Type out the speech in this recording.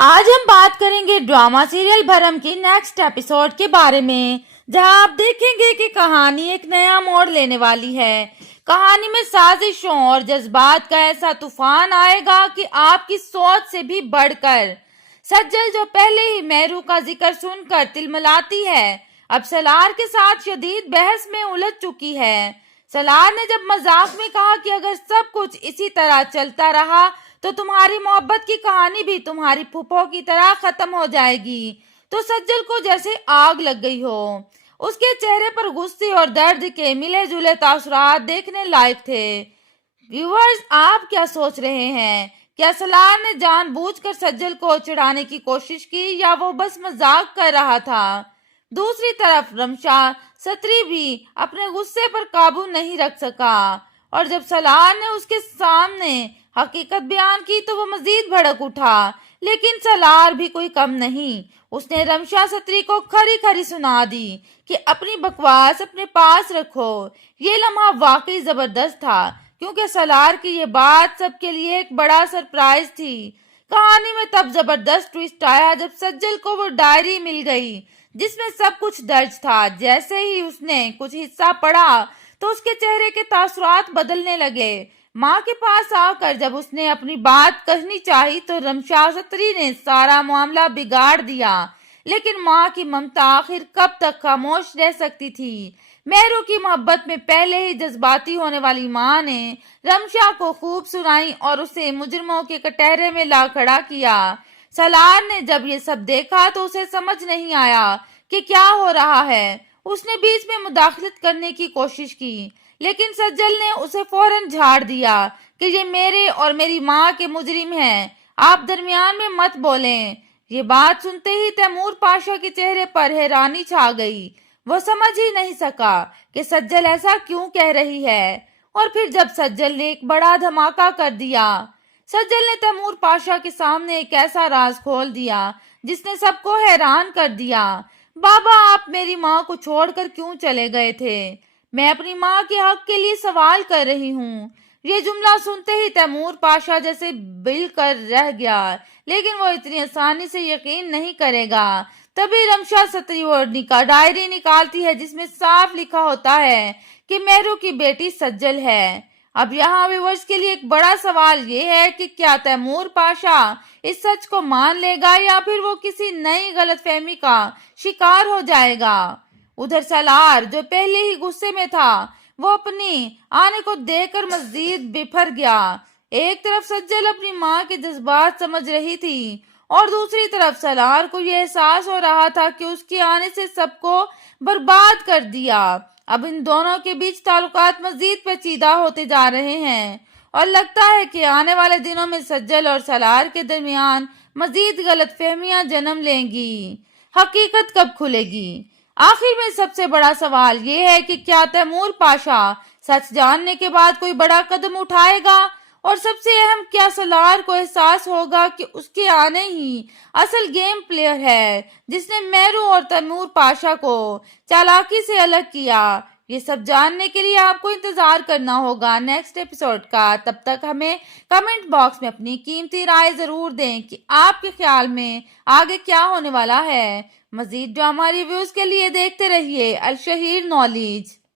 آج ہم بات کریں گے ڈرامہ سیریل بھرم کی نیکسٹ ایپیسوڈ کے بارے میں، جہاں آپ دیکھیں گے کہ کہانی ایک نیا موڑ لینے والی ہے۔ کہانی میں سازشوں اور جذبات کا ایسا طوفان آئے گا کہ آپ کی سوچ سے بھی بڑھ کر سجل، جو پہلے ہی مہرو کا ذکر سن کر تلملاتی ہے، اب سالار کے ساتھ شدید بحث میں الجھ چکی ہے۔ سالار نے جب مذاق میں کہا کہ اگر سب کچھ اسی طرح چلتا رہا تو تمہاری محبت کی کہانی بھی تمہاری پھپھو کی طرح ختم ہو جائے گی، تو سجل کو جیسے آگ لگ گئی ہو۔ اس کے چہرے پر غصے اور درد کے ملے جلے تاثرات دیکھنے لائق تھے۔ ویورز، آپ کیا سوچ رہے ہیں؟ کیا سالار نے جان بوجھ کر سجل کو چڑھانے کی کوشش کی یا وہ بس مذاق کر رہا تھا؟ دوسری طرف رمشا ستری بھی اپنے غصے پر قابو نہیں رکھ سکا، اور جب سالار نے اس کے سامنے حقیقت بیان کی تو وہ مزید بھڑک اٹھا۔ لیکن سالار بھی کوئی کم نہیں، اس نے رمشا ستری کو کھری کھری سنا دی کہ اپنی بکواس اپنے پاس رکھو۔ یہ لمحہ واقعی زبردست تھا، کیونکہ سالار کی یہ بات سب کے لیے ایک بڑا سرپرائز تھی۔ کہانی میں تب زبردست ٹویسٹ آیا جب سجل کو وہ ڈائری مل گئی جس میں سب کچھ درج تھا۔ جیسے ہی اس نے کچھ حصہ پڑھا تو اس کے چہرے کے تاثرات بدلنے لگے۔ ماں کے پاس آ کر جب اس نے اپنی بات کہنی چاہی تو رمشا ستری نے سارا معاملہ بگاڑ دیا، لیکن ماں کی ممتا آخر کب تک خاموش رہ سکتی تھی؟ مہرو کی محبت میں پہلے ہی جذباتی ہونے والی ماں نے رمشا کو خوب سنائی اور اسے مجرموں کے کٹہرے میں لا کھڑا کیا۔ سالار نے جب یہ سب دیکھا تو اسے سمجھ نہیں آیا کہ کیا ہو رہا ہے۔ اس نے بیچ میں مداخلت کرنے کی کوشش کی، لیکن سجل نے اسے فوراً جھاڑ دیا کہ یہ میرے اور میری ماں کے مجرم ہیں، آپ درمیان میں مت بولیں۔ یہ بات سنتے ہی تیمور پاشا کے چہرے پر حیرانی چھا گئی۔ وہ سمجھ ہی نہیں سکا کہ سجل ایسا کیوں کہہ رہی ہے، اور پھر جب سجل نے ایک بڑا دھماکہ کر دیا۔ سجل نے تیمور پاشا کے سامنے ایک ایسا راز کھول دیا جس نے سب کو حیران کر دیا۔ بابا، آپ میری ماں کو چھوڑ کر کیوں چلے گئے تھے؟ میں اپنی ماں کے حق کے لیے سوال کر رہی ہوں۔ یہ جملہ سنتے ہی تیمور پاشا جیسے بل کر رہ گیا، لیکن وہ اتنی آسانی سے یقین نہیں کرے گا۔ تبھی رمشا ستری وہ ڈائری نکالتی ہے جس میں صاف لکھا ہوتا ہے کہ مہرو کی بیٹی سجل ہے۔ اب یہاں ویورز کے لیے ایک بڑا سوال یہ ہے کہ کیا تیمور پاشا اس سچ کو مان لے گا یا پھر وہ کسی نئی غلط فہمی کا شکار ہو جائے گا؟ ادھر سالار جو پہلے ہی غصے میں تھا، وہ اپنی آنے کو دیکھ کر مزید بفر گیا۔ ایک طرف سجل اپنی ماں کے جذبات سمجھ رہی تھی، اور دوسری طرف سالار کو یہ احساس ہو رہا تھا کہ اس کے آنے سے سب کو برباد کر دیا۔ اب ان دونوں کے بیچ تعلقات مزید پیچیدہ ہوتے جا رہے ہیں، اور لگتا ہے کہ آنے والے دنوں میں سجل اور سالار کے درمیان مزید غلط فہمیاں جنم لیں گی۔ حقیقت کب کھلے گی؟ آخر میں سب سے بڑا سوال یہ ہے کہ کیا تیمور پاشا سچ جاننے کے بعد کوئی بڑا قدم اٹھائے گا؟ اور سب سے اہم، کیا سالار کو احساس ہوگا کہ اس کے آنے ہی اصل گیم پلیئر ہے جس نے مہرو اور تیمور پاشا کو چالاکی سے الگ کیا؟ یہ سب جاننے کے لیے آپ کو انتظار کرنا ہوگا نیکسٹ ایپیسوڈ کا۔ تب تک ہمیں کمنٹ باکس میں اپنی قیمتی رائے ضرور دیں کہ آپ کے خیال میں آگے کیا ہونے والا ہے۔ مزید ڈرامہ ریویوز کے لیے دیکھتے رہیے الشہیر نالج۔